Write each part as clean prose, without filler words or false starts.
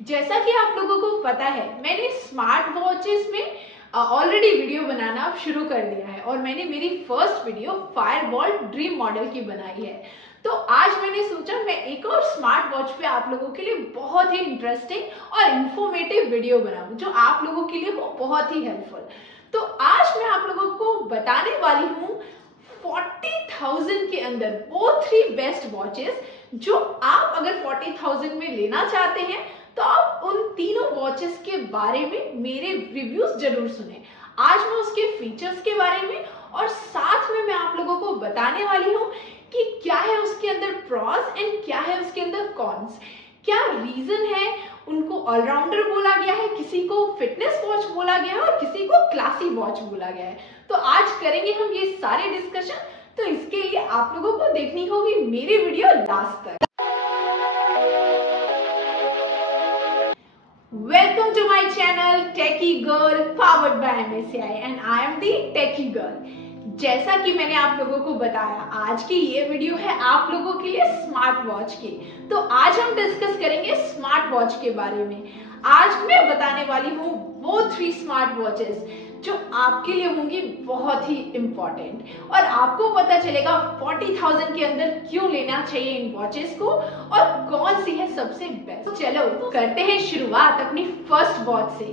जैसा कि आप लोगों को पता है, मैंने स्मार्ट वॉचेस में ऑलरेडी वीडियो बनाना अब शुरू कर दिया है और मैंने मेरी फर्स्ट वीडियो फायरबॉल्ट ड्रीम मॉडल की बनाई है। तो आज मैंने सोचा मैं एक और स्मार्ट वॉच पे आप लोगों के लिए बहुत ही इंटरेस्टिंग और इंफॉर्मेटिव वीडियो बनाऊं जो आप लोगों के लिए हो बहुत ही हेल्पफुल। तो आज मैं आप लोगों को बताने वाली हूँ 40,000 के अंदर वो 3 बेस्ट वॉचेस जो आप अगर 40,000 में लेना चाहते हैं तो आप उन तीनों वॉचेस के बारे में मेरे रिव्यूज जरूर सुने। आज मैं उसके फीचर्स के बारे में और साथ में मैं आप लोगों को बताने वाली हूँ कि क्या है उसके अंदर प्रॉस एंड क्या है उसके अंदर कॉन्स, क्या रीजन है उनको ऑलराउंडर बोला गया है, किसी को फिटनेस वॉच बोला गया है और किसी को क्लासी वॉच बोला गया है। तो आज करेंगे हम ये सारे डिस्कशन। तो इसके लिए आप लोगों को देखनी होगी मेरी वीडियो लास्ट तक। Welcome to my channel Techie Girl powered by MSCI and I am the Techie Girl। जैसा कि मैंने आप लोगों को बताया, आज की ये वीडियो है आप लोगों के लिए स्मार्ट वॉच की। तो आज हम डिस्कस करेंगे स्मार्ट वॉच के बारे में। आज मैं बताने वाली हूँ वो 3 स्मार्ट वॉचेस जो आपके लिए होंगी बहुत ही इम्पोर्टेंट और आपको पता चलेगा 40,000 के अंदर क्यों लेना चाहिए इन वॉचेस को और कौन सी है सबसे बेस्ट। तो चलो करते हैं शुरुआत अपनी फर्स्ट वॉच से।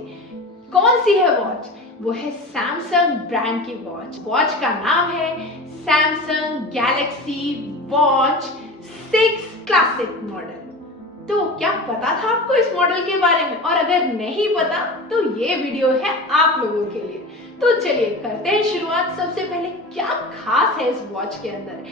कौन सी है वॉच? वो है सैमसंग ब्रांड की वॉच। वॉच का नाम है Samsung Galaxy watch 6 classic model. तो क्या पता था आपको इस मॉडल के बारे में? और अगर नहीं पता तो ये वीडियो है आप लोगों के लिए। तो चलिए करते हैं शुरुआत। सबसे पहले क्या खास है इस वॉच के अंदर,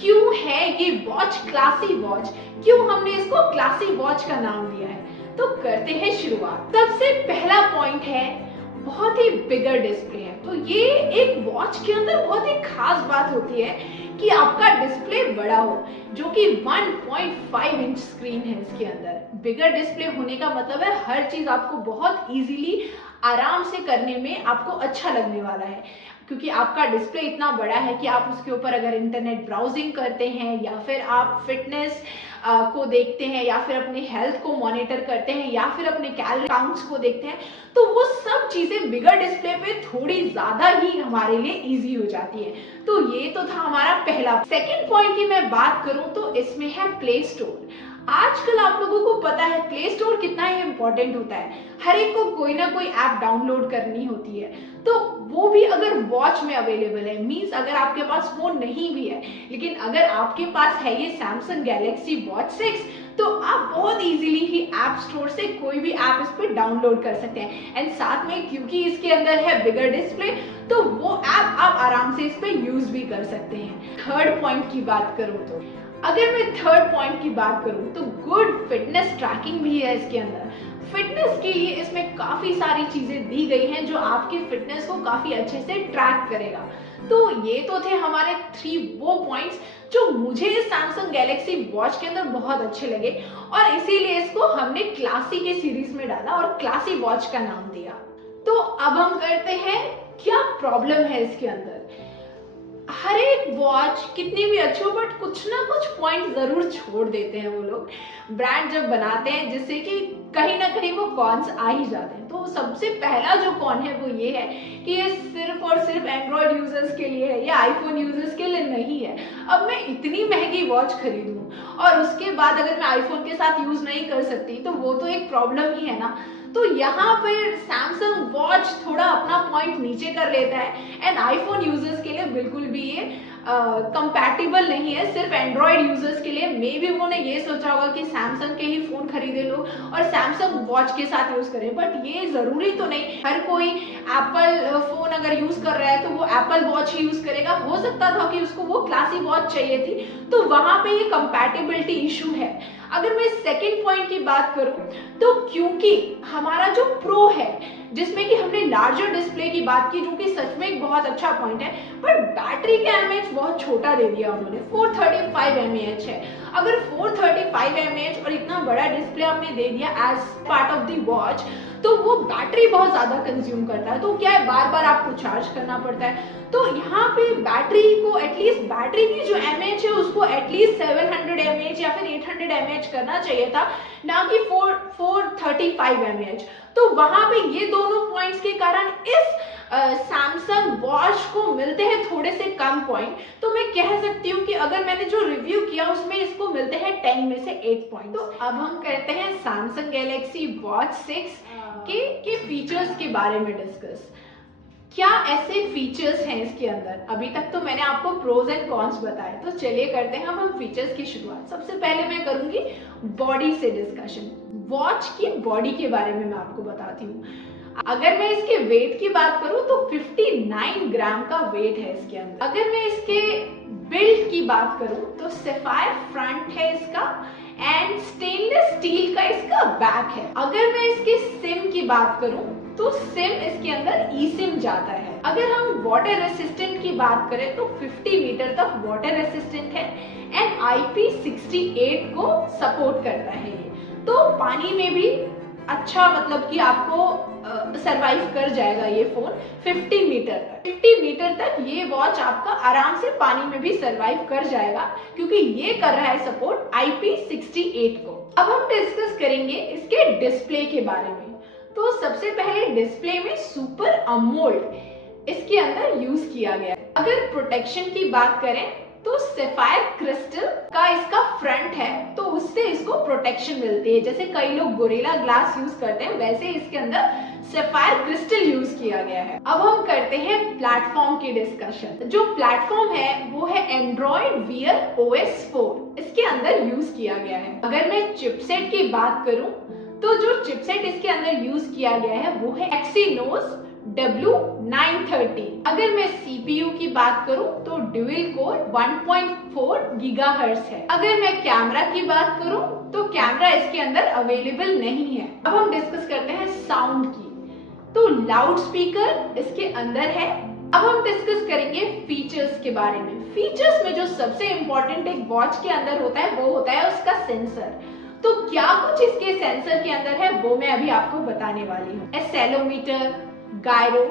क्यों है ये वॉच क्लासी वॉच, क्यों हमने इसको क्लासी वॉच का नाम दिया है? तो करते हैं शुरुआत। सबसे पहला पॉइंट है बहुत ही बिगर डिस्प्ले है। तो ये एक वॉच के अंदर बहुत ही खास बात होती है कि आपका डिस्प्ले बड़ा हो, जो कि 1.5 इंच स्क्रीन है इसके अंदर। बिगर डिस्प्ले होने का मतलब है हर चीज आपको बहुत इजीली आराम से करने में आपको अच्छा लगने वाला है, क्योंकि आपका डिस्प्ले इतना बड़ा है कि आप उसके ऊपर अगर इंटरनेट ब्राउजिंग करते हैं या फिर आप फिटनेस को देखते हैं या फिर अपने हेल्थ को मॉनिटर करते हैं या फिर अपने कैलोरी काउंट्स को देखते हैं, तो वो सब चीजें बिगर डिस्प्ले पे थोड़ी ज्यादा ही हमारे लिए इजी हो जाती है। तो ये तो था हमारा पहला। सेकंड पॉइंट की मैं बात करूं तो इसमें है प्ले स्टोर। आजकल आप लोगों को पता है प्ले स्टोर कितना ही इंपॉर्टेंट होता है। हर एक को कोई ना कोई ऐप डाउनलोड करनी होती है, तो वो भी अगर वॉच में अवेलेबल है, मींस अगर आपके पास फोन नहीं भी है लेकिन अगर आपके पास है ये सैमसंग गैलेक्सी वॉच 6, तो आप बहुत इजीली ही ऐप स्टोर से कोई भी ऐप इस पर डाउनलोड कर सकते हैं। एंड साथ में क्योंकि इसके अंदर है बिगर डिस्प्ले, तो वो ऐप आप आराम से इस पर यूज भी कर सकते हैं। थर्ड पॉइंट की बात करूं तो अगर मैं थर्ड पॉइंट की बात करूं तो गुड फिटनेस ट्रैकिंग भी है इसके अंदर। फिटनेस के लिए इसमें काफी सारी चीजें दी गई हैं जो आपकी फिटनेस को काफी अच्छे से ट्रैक करेगा। तो ये तो थे हमारे 3 वो पॉइंट्स जो मुझे इस सैमसंग गैलेक्सी वॉच के अंदर बहुत अच्छे लगे और इसीलिए इसको हमने क्लासी के सीरीज में डाला और क्लासी वॉच का नाम दिया। तो अब हम करते हैं क्या प्रॉब्लम है इसके अंदर। हर एक वॉच कितनी भी अच्छी हो बट कुछ ना कुछ पॉइंट जरूर छोड़ देते हैं वो लोग ब्रांड जब बनाते हैं, जिससे कि कहीं ना कहीं वो कॉन्स आ ही जाते हैं। तो सबसे पहला जो कॉन है वो ये है कि ये सिर्फ और सिर्फ एंड्रॉयड यूजर्स के लिए है या आईफोन यूजर्स के लिए नहीं है। अब मैं इतनी महंगी वॉच खरीदूं और उसके बाद अगर मैं आईफोन के साथ यूज नहीं कर सकती तो वो तो एक प्रॉब्लम ही है ना। तो यहाँ पर सैमसंग वॉच थोड़ा अपना पॉइंट नीचे कर लेता है एंड आईफोन यूजर्स के लिए बिल्कुल भी ये कंपैटिबल नहीं है, सिर्फ एंड्रॉयड यूजर्स के लिए। मे भी उन्होंने ये सोचा होगा कि सैमसंग के ही फोन खरीदे लो और सैमसंग वॉच के साथ यूज करें, बट ये जरूरी तो नहीं। हर कोई एप्पल फोन अगर यूज कर रहा है तो वो एप्पल वॉच ही यूज करेगा। हो सकता था कि उसको वो क्लासी वॉच चाहिए थी, तो वहां पे ये कंपैटिबिलिटी इशू है। अगर मैं सेकंड पॉइंट की बात करूं तो क्योंकि हमारा जो प्रो है जिसमें कि हमने लार्जर डिस्प्ले की बात की, जो कि सच में एक बहुत अच्छा पॉइंट है, पर बैटरी का एमएएच बहुत छोटा दे दिया उन्होंने। 435 mAh है। अगर 435 mAh और इतना बड़ा डिस्प्ले आपने दे दिया as part of the watch, तो वो बैटरी बहुत ज्यादा कंज्यूम करता है। तो क्या है, बार बार आपको चार्ज करना पड़ता है। तो यहाँ पे बैटरी को एटलीस्ट, बैटरी की जो mAh है उसको एटलीस्ट 700 mAh या फिर 800 mAh करना चाहिए था, ना कि 435 35 mAh। तो वहां पे ये दोनों पॉइंट्स के कारण इस सैमसंग वॉच को मिलते हैं थोड़े से कम पॉइंट। तो मैं कह सकती हूँ कि अगर मैंने जो रिव्यू किया उसमें इसको मिलते हैं 10 में से 8 पॉइंट। तो अब हम करते हैं सैमसंग गैलेक्सी वॉच 6 के फीचर्स के बारे में डिस्कस। क्या ऐसे फीचर्स हैं इसके अंदर? अभी तक तो मैंने आपको प्रोज एंड कॉन्स बताए, तो चलिए करते हैं हम फीचर्स की शुरुआत। सबसे पहले मैं करूंगी बॉडी से डिस्कशन। वॉच की बॉडी के बारे में मैं आपको बताती हूँ। अगर मैं इसके वेट की बात करूं तो 59 ग्राम का वेट है इसके अंदर। अगर मैं इसके बिल्ड की बात करूं तो सैफायर फ्रंट है इसका एंड स्टेनलेस स्टील का इसका बैक है। अगर मैं इसके सिम की बात करूं तो सिम इसके अंदर ई सिम जाता है। अगर हम वाटर रेसिस्टेंट की बात करें तो 50 मीटर तक वाटर रेसिस्टेंट है एंड IP68 को सपोर्ट करता है ये। तो पानी में भी अच्छा मतलब कि आपको सरवाइव कर जाएगा ये फोन 50 मीटर तक। 50 मीटर तक ये वॉच आपका आराम से पानी में भी सरवाइव कर जाएगा क्योंकि ये कर रहा है सपोर्ट IP68 को। अब हम डिस्कस करेंगे इसके डिस्प्ले के बारे में। तो सबसे पहले डिस्प्ले में सुपर अमोल्ड इसके अंदर यूज किया गया है। अगर प्रोटेक्शन की बात करें तो सैफायर क्रिस्टल का इसका फ्रंट है तो उससे इसको प्रोटेक्शन मिलती है। जैसे कई लोग गोरिल्ला ग्लास यूज करते हैं वैसे इसके अंदर सैफायर क्रिस्टल यूज किया गया है। अब हम करते हैं प्लेटफॉर्म की डिस्कशन। जो प्लेटफॉर्म है वो है एंड्रॉइड Wear OS 4, इसके अंदर यूज किया गया है। अगर मैं चिपसेट की बात करूं तो जो चिपसेट इसके अंदर यूज किया गया है वो है Exynos W930। अगर मैं CPU की बात करूं तो ड्यूल कोर 1.4 गीगाहर्ट्ज है। अगर मैं कैमरा की बात करूं तो कैमरा इसके अंदर अवेलेबल नहीं है। अब हम डिस्कस करते हैं साउंड की। तो लाउड स्पीकर इसके अंदर है। अब हम डिस्कस करेंगे फीचर्स के बारे में। फीचर्स में जो सबसे इंपॉर्टेंट एक वॉच के अंदर होता है वो होता है उसका सेंसर। तो क्या कुछ इसके सेंसर के अंदर है वो मैं अभी आपको बताने वाली हूँ। Accelerometer, gyro,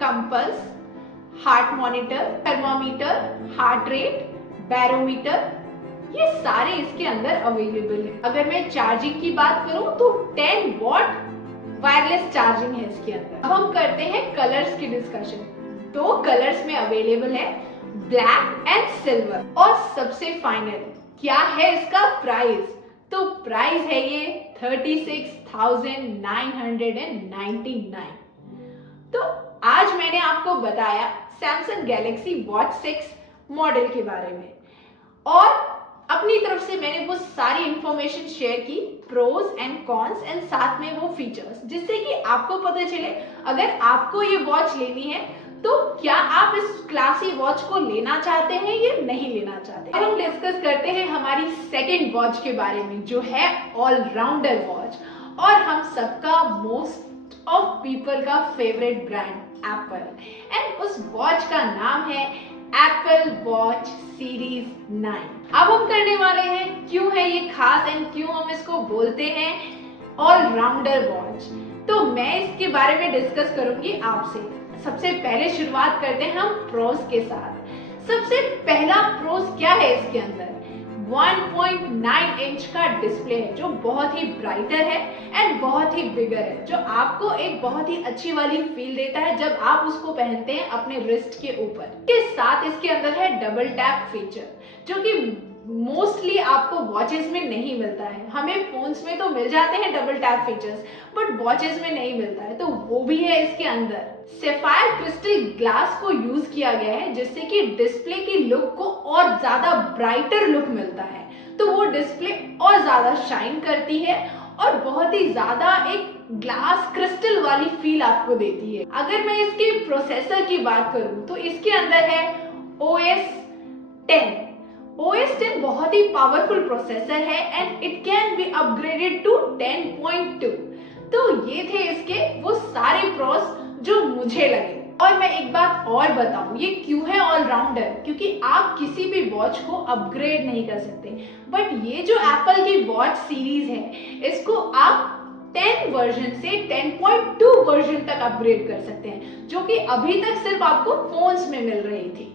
compass, heart monitor, thermometer, heart rate, barometer, ये सारे इसके अंदर अवेलेबल है। अगर मैं चार्जिंग की बात करूं तो 10 वॉट वायरलेस चार्जिंग है इसके अंदर। अब हम करते हैं कलर्स की डिस्कशन। 2 कलर्स में अवेलेबल है, ब्लैक एंड सिल्वर। और सबसे फाइनल क्या है इसका प्राइस? तो प्राइस है ये 36,999। तो आज मैंने आपको बताया सैमसंग गैलेक्सी वॉच 6 मॉडल के बारे में और अपनी तरफ से मैंने वो सारी इंफॉर्मेशन शेयर की, प्रोज एंड कॉन्स एंड साथ में वो फीचर्स, जिससे कि आपको पता चले अगर आपको ये वॉच लेनी है तो क्या आप इस क्लासी वॉच को लेना चाहते हैं या नहीं लेना चाहते। अब हम डिस्कस करते हैं हमारी सेकंड वॉच के बारे में जो है ऑलराउंडर वॉच और हम सबका मोस्ट ऑफ पीपल का फेवरेट ब्रांड एप्पल, एंड उस वॉच का नाम है एप्पल वॉच सीरीज 9। अब हम करने वाले हैं क्यों है ये खास एंड क्यों हम इसको बोलते हैं ऑलराउंडर वॉच। तो मैं इसके बारे में डिस्कस करूंगी आपसे। सबसे पहले शुरुआत करते हैं हम प्रोस के साथ। सबसे पहला प्रोस क्या है इसके अंदर? 1.9 इंच का डिस्प्ले है जो बहुत ही ब्राइटर है एंड बहुत ही बिगर है, जो आपको एक बहुत ही अच्छी वाली फील देता है जब आप उसको पहनते हैं अपने रिस्ट के ऊपर। के साथ इसके अंदर है डबल टैप फीचर जो कि मोस्टली आपको वॉचेस में नहीं मिलता है। हमें फोन्स में तो मिल जाते हैं double tap features but watches में नहीं मिलता है, तो वो भी है इसके अंदर। सैफायर क्रिस्टल ग्लास को यूज किया गया है जिससे कि डिस्प्ले की लुक को और ज्यादा ब्राइटर लुक मिलता है, तो वो डिस्प्ले और ज्यादा शाइन करती है और बहुत ही ज्यादा एक ग्लास क्रिस्टल वाली फील आपको देती है। अगर मैं इसके प्रोसेसर की बात करूं तो इसके अंदर है OS 10। OS 10 बहुत ही पावरफुल प्रोसेसर है and it can be upgraded to 10.2। तो ये थे इसके वो सारे प्रोस जो मुझे लगे। और मैं एक बात और बताऊं, ये क्यों है ऑलराउंडर? क्योंकि आप किसी भी वॉच को अपग्रेड नहीं कर सकते, बट ये जो एप्पल की वॉच सीरीज है इसको आप 10 वर्जन से 10.2 वर्जन तक अपग्रेड कर सकते हैं, जो कि अभी तक सिर्फ आपको फोन्स में मिल रही थी।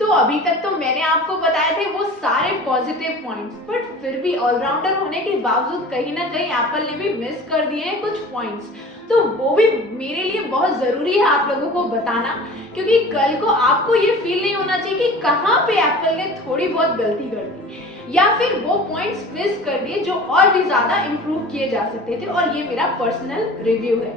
तो अभी तक तो मैंने आपको बताए थे वो सारे पॉजिटिव पॉइंट्स, बट फिर भी ऑलराउंडर होने के बावजूद कहीं ना कहीं एप्पल ने भी मिस कर दिए हैं कुछ पॉइंट्स। तो वो भी मेरे लिए बहुत जरूरी है आप लोगों को बताना, क्योंकि कल को आपको ये फील नहीं होना चाहिए कि कहाँ पे एप्पल ने थोड़ी बहुत गलती कर दी या फिर वो पॉइंट्स मिस कर दिए जो और भी ज्यादा इम्प्रूव किए जा सकते थे। और ये मेरा पर्सनल रिव्यू है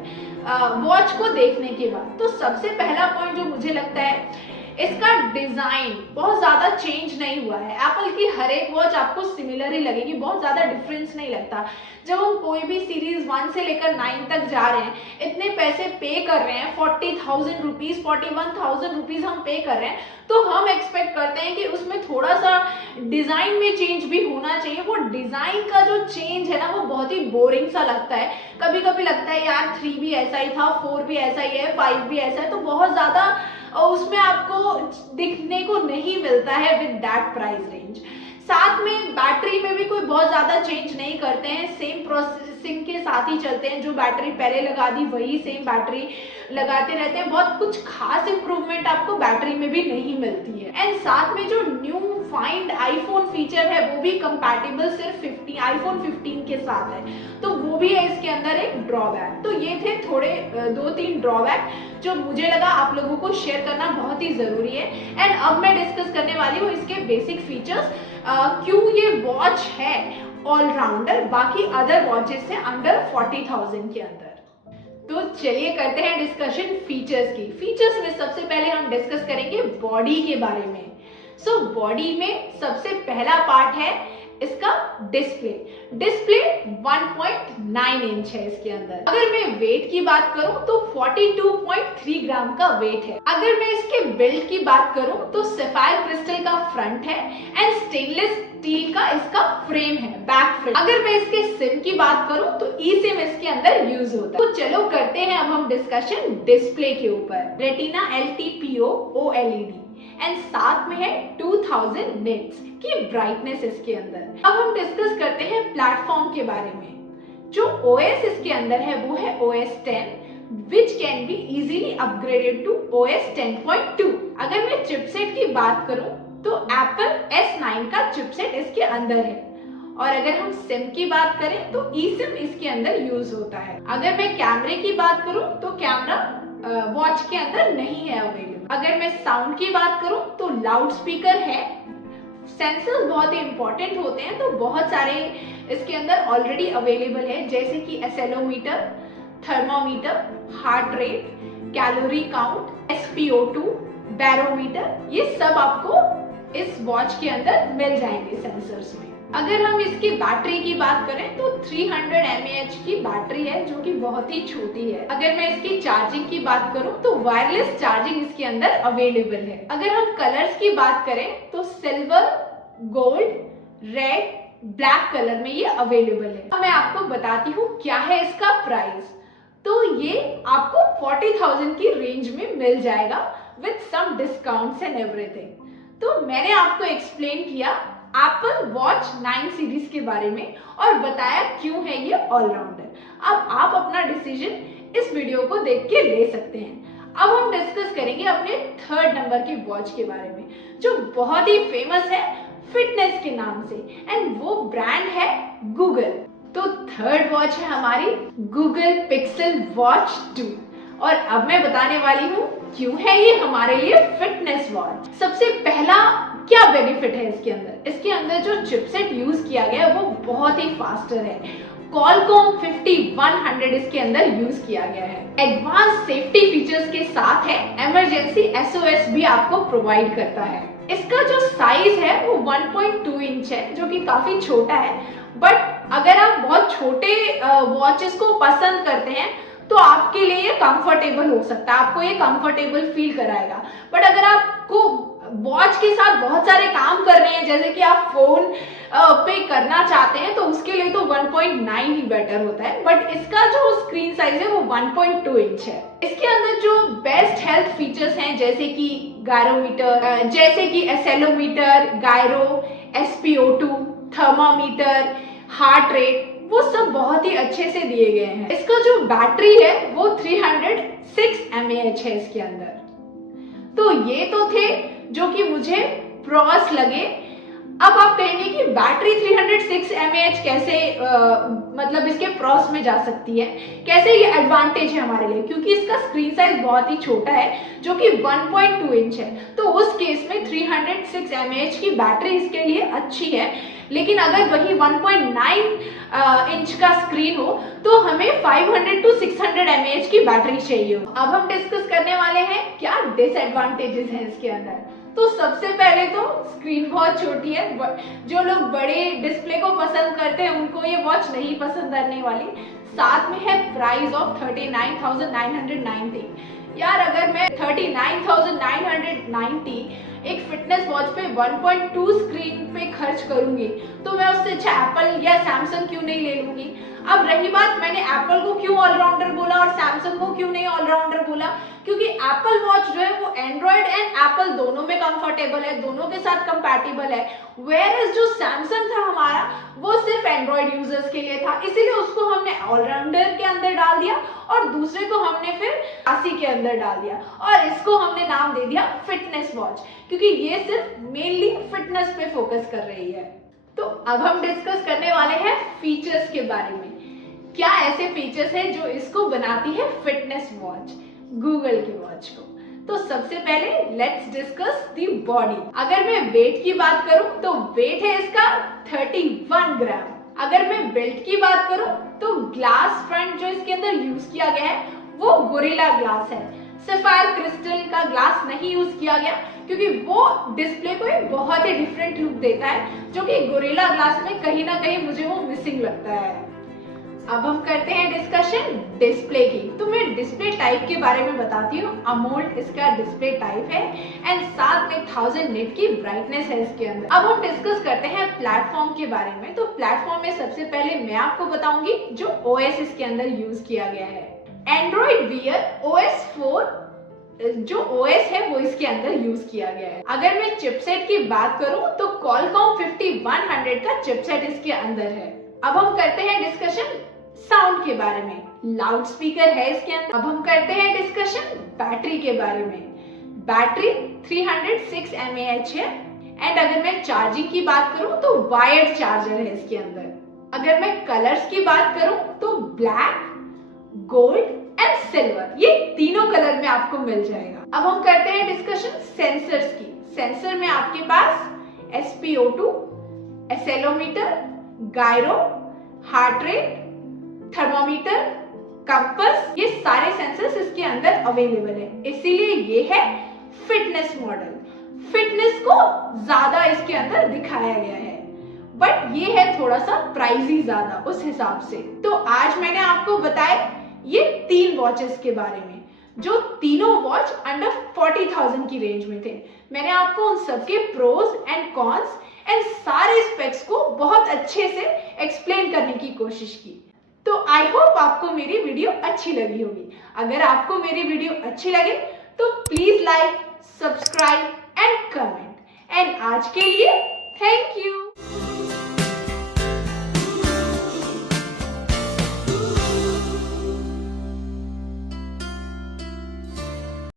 वॉच को देखने के बाद। तो सबसे पहला पॉइंट जो मुझे लगता है, इसका डिजाइन बहुत ज्यादा चेंज नहीं हुआ है। एप्पल की हर एक वॉच आपको सिमिलर ही लगेगी, बहुत ज्यादा डिफरेंस नहीं लगता। जब हम कोई भी सीरीज 1 से लेकर 9 तक जा रहे हैं, इतने पैसे पे कर रहे हैं, 40,000 रुपीज 41,000 रुपीज हम पे कर रहे हैं, तो हम एक्सपेक्ट करते हैं कि उसमें थोड़ा सा डिजाइन में चेंज भी होना चाहिए। वो डिजाइन का जो चेंज है ना, वो बहुत ही बोरिंग सा लगता है। कभी कभी लगता है यार 3 भी ऐसा ही था, 4 भी ऐसा ही है, 5 भी ऐसा है, तो बहुत ज्यादा उसमें आपको दिखने को नहीं मिलता है विद दैट प्राइस रेंज। साथ में बैटरी में भी कोई बहुत ज्यादा चेंज नहीं करते हैं, सेम प्रोसेसिंग के साथ ही चलते हैं। जो बैटरी पहले लगा दी वही सेम बैटरी लगाते रहते हैं। बहुत कुछ खास इंप्रूवमेंट आपको बैटरी में भी नहीं मिलती है। एंड साथ में जो न्यू फाइंड आईफोन फीचर है वो भी कंपैटिबल सिर्फ आईफोन 15 के साथ है, तो वो भी है इसके अंदर एक ड्रॉबैक। तो ये थे थोड़े 2-3 ड्रॉबैक जो मुझे लगा आप लोगों को शेयर करना बहुत ही जरूरी है। एंड अब मैं डिस्कस करने वाली हूँ इसके बेसिक फीचर्स, क्यों ये वॉच है ऑलराउंडर बाकी अदर वॉचेस से अंडर 40,000 के अंदर। तो चलिए करते हैं डिस्कशन फीचर्स की। फीचर्स में सबसे पहले हम डिस्कस करेंगे बॉडी के बारे में। सो बॉडी में सबसे पहला पार्ट है इसका डिस्प्ले। डिस्प्ले 1.9 इंच है इसके अंदर। अगर मैं वेट की बात करूं तो 42.3 ग्राम का वेट है। अगर मैं इसके बिल्ड की बात करूं तो सफायर क्रिस्टल का फ्रंट है एंड स्टेनलेस स्टील का इसका फ्रेम है, बैक फ्रेम। अगर मैं इसके सिम की बात करूं तो ई सिम इसके अंदर यूज होता है। तो चलो करते हैं अब हम डिस्कशन डिस्प्ले के ऊपर। रेटिना LTPO OLED एंड साथ में है 2000 निट्स की ब्राइटनेस इसके अंदर। अब हम डिस्कस करते हैं प्लेटफॉर्म के बारे में। जो OS इसके अंदर है वो है OS 10 which can be easily upgraded to OS 10.2। अगर मैं चिपसेट की बात करूं तो Apple S9 का चिपसेट इसके अंदर है। और अगर हम सिम की बात करें तो ई सिम इसके अंदर यूज होता है। अगर मैं कैमरे की बात करूं तो कैमरा वॉच के अंदर नहीं है अवेलेबल। अगर मैं साउंड की बात करूं तो लाउड स्पीकर है। सेंसर्स बहुत ही इंपॉर्टेंट होते हैं, तो बहुत सारे इसके अंदर ऑलरेडी अवेलेबल है, जैसे कि accelerometer, thermometer, heart rate, calorie count, SpO2, barometer, ये सब आपको इस वॉच के अंदर मिल जाएंगे सेंसर्स में। अगर हम इसकी बैटरी की बात करें तो 300 mAh की बैटरी है, जो कि बहुत ही छोटी है। अगर मैं इसकी चार्जिंग की बात करूं तो वायरलेस चार्जिंग इसके अंदर अवेलेबल है। अगर हम कलर्स की बात करें तो silver, gold, red, black colour में ये अवेलेबल है। अब मैं आपको बताती हूँ क्या है इसका प्राइस। तो ये आपको 40,000 की रेंज में मिल जाएगा with some discounts and everything. तो मैंने आपको एक्सप्लेन किया एप्पल वॉच 9 सीरीज के बारे में और बताया क्यों है ये ऑलराउंडर। अब आप अपना डिसीजन इस वीडियो को देख के ले सकते हैं। अब हम डिस्कस करेंगे अपने 3rd नंबर की वॉच के बारे में, जो बहुत ही फेमस है फिटनेस के नाम से, एंड वो ब्रांड है गूगल। तो 3rd वॉच है हमारी गूगल पिक्सल वॉच 2। और अब मैं बताने वाली हूँ क्यों है ये हमारे लिए फिटनेस वॉच। सबसे पहला क्या बेनिफिट है इसके अंदर। इसके अंदर जो चिपसेट यूज किया गया है वो बहुत ही फास्टर है। Qualcomm 5100 इसके अंदर यूज किया गया है। एडवांस सेफ्टी फीचर्स के साथ है, इमरजेंसी SOS भी आपको प्रोवाइड करता है। इसका जो साइज है वो 1.2 इंच है, जो कि काफी छोटा है। बट अगर आप बहुत छोटे वॉचेस को पसंद करते हैं तो आपके लिए ये कंफर्टेबल हो सकता है, आपको ये कंफर्टेबल फील कराएगा। बट अगर आपको वॉच के साथ बहुत सारे काम कर रहे हैं, जैसे कि आप फोन पे करना चाहते हैं, तो उसके लिए तो 1.9 ही बेटर होता है। बट इसका जो स्क्रीन साइज है वो 1.2 इंच है। इसके अंदर जो बेस्ट हेल्थ फीचर्स हैं, जैसे कि गायरोमीटर, जैसे कि accelerometer, gyro, SpO2, thermometer, heart rate, वो सब बहुत ही अच्छे से दिए गए हैं। इसका जो बैटरी है वो 306 mAh है इसके अंदर। तो ये तो थे जो कि मुझे प्रॉस लगे। अब आप कहेंगे कि बैटरी 306 mAh कैसे मतलब इसके प्रॉस में जा सकती है, कैसे ये एडवांटेज है हमारे लिए, क्योंकि इसका स्क्रीन साइज बहुत ही छोटा है जो कि 1.2 इंच है। तो उस केस में 306 mAh की बैटरी इसके लिए अच्छी है। लेकिन अगर वही 1.9 इंच का स्क्रीन हो तो हमें 500 to 600 mAh की बैटरी चाहिए। अब हम डिस्कस करने वाले हैं क्या डिसएडवांटेजेस हैं इसके अंदर। तो सबसे पहले तो स्क्रीन बहुत छोटी है। जो लोग बड़े डिस्प्ले को पसंद करते हैं उनको ये वॉच नहीं पसंद आने वाली। साथ में है प्राइस ऑफ 39,990। यार अगर मैं 39,990 एक फिटनेस वॉच पे 1.2 स्क्रीन पे खर्च करूंगी तो मैं उससे अच्छा एप्पल या सैमसंग क्यों नहीं ले लूंगी। अब रही बात, मैंने एप्पल को क्यों ऑलराउंडर बोला और सैमसंग को क्यों नहीं ऑलराउंडर बोला, क्योंकि एप्पल वॉच जो है वो एंड्रॉइड एंड एप्पल दोनों में कंफर्टेबल है, दोनों के साथ कंपैटिबल है। वेयरएज जो सैमसंग था हमारा वो सिर्फ एंड्रॉइड यूजर्स के लिए था, इसीलिए उसको हमने ऑलराउंडर के अंदर डाल दिया और दूसरे को हमने फिर आसी के अंदर डाल दिया और इसको हमने नाम दे दिया फिटनेस वॉच, क्योंकि ये सिर्फ मेनली फिटनेस पे फोकस कर रही है। तो अब हम डिस्कस करने वाले हैं फीचर्स के बारे में। क्या ऐसे फीचर्स हैं जो इसको बनाती है फिटनेस वॉच, गूगल की वॉच को। तो सबसे पहले लेट्स डिस्कस दी बॉडी। अगर मैं वेट की बात करूं तो वेट है इसका 31 ग्राम। अगर मैं बिल्ड की बात करूं तो ग्लास फ्रंट जो इसके अंदर यूज किया गया है वो गोरिल्ला ग्लास है, सफायर क्रिस्टल का ग्लास नहीं यूज किया गया, क्योंकि वो डिस्प्ले को एक बहुत ही डिफरेंट लुक देता है जो कि गोरिल्ला ग्लास में कहीं ना कहीं मुझे वो मिसिंग लगता है। अब हम करते हैं डिस्कशन डिस्प्ले की। तो मैं डिस्प्ले टाइप के बारे में बताती हूँ। अमोल्ड इसका डिस्प्ले टाइप है एंड साथ में 1000 निट की ब्राइटनेस है इसके अंदर। अब हम डिस्कस करते हैं प्लेटफॉर्म के बारे में। तो प्लेटफॉर्म में सबसे पहले मैं आपको बताऊंगी जो ओएस इसके अंदर यूज किया गया है। एंड्रॉइड वियर OS 4 जो OS है वो इसके अंदर यूज किया गया है। अगर मैं चिपसेट की बात करूं तो Qualcomm 5100 का चिपसेट इसके अंदर है। अब हम करते हैं डिस्कशन साउंड के बारे में। लाउड स्पीकर है इसके अंदर। अब हम करते हैं डिस्कशन बैटरी के बारे में। बैटरी 306 mAh है एंड अगर मैं चार्जिंग की बात करूं तो वायर्ड चार्जर है इसके अंदर। अगर मैं कलर्स की बात करूं तो ब्लैक, गोल्ड एंड सिल्वर, ये तीनों कलर में आपको मिल जाएगा। अब हम करते हैं डिस्कशन सेंसर्स की। सेंसर में आपके पास SpO2, accelerometer, gyro, heart rate, thermometer, compass, ये सारे सेंसर्स इसके अंदर अवेलेबल है, इसीलिए ये है फिटनेस मॉडल। फिटनेस को ज्यादा इसके अंदर दिखाया गया है, बट ये है थोड़ा सा प्राइसी ज्यादा उस हिसाब से। तो आज मैंने आपको बताया ये 3 वॉचेस के बारे में, जो तीनों वॉच अंडर 40,000 की रेंज में थे। मैंने आपको उन सबके प्रोज एंड कॉन्स एंड सारे स्पेक्स को बहुत अच्छे से एक्सप्लेन करने की कोशिश की। तो आई होप आपको मेरी वीडियो अच्छी लगी होगी। अगर आपको मेरी वीडियो अच्छी लगे तो please like, subscribe and comment. And आज के लिए थैंक यू।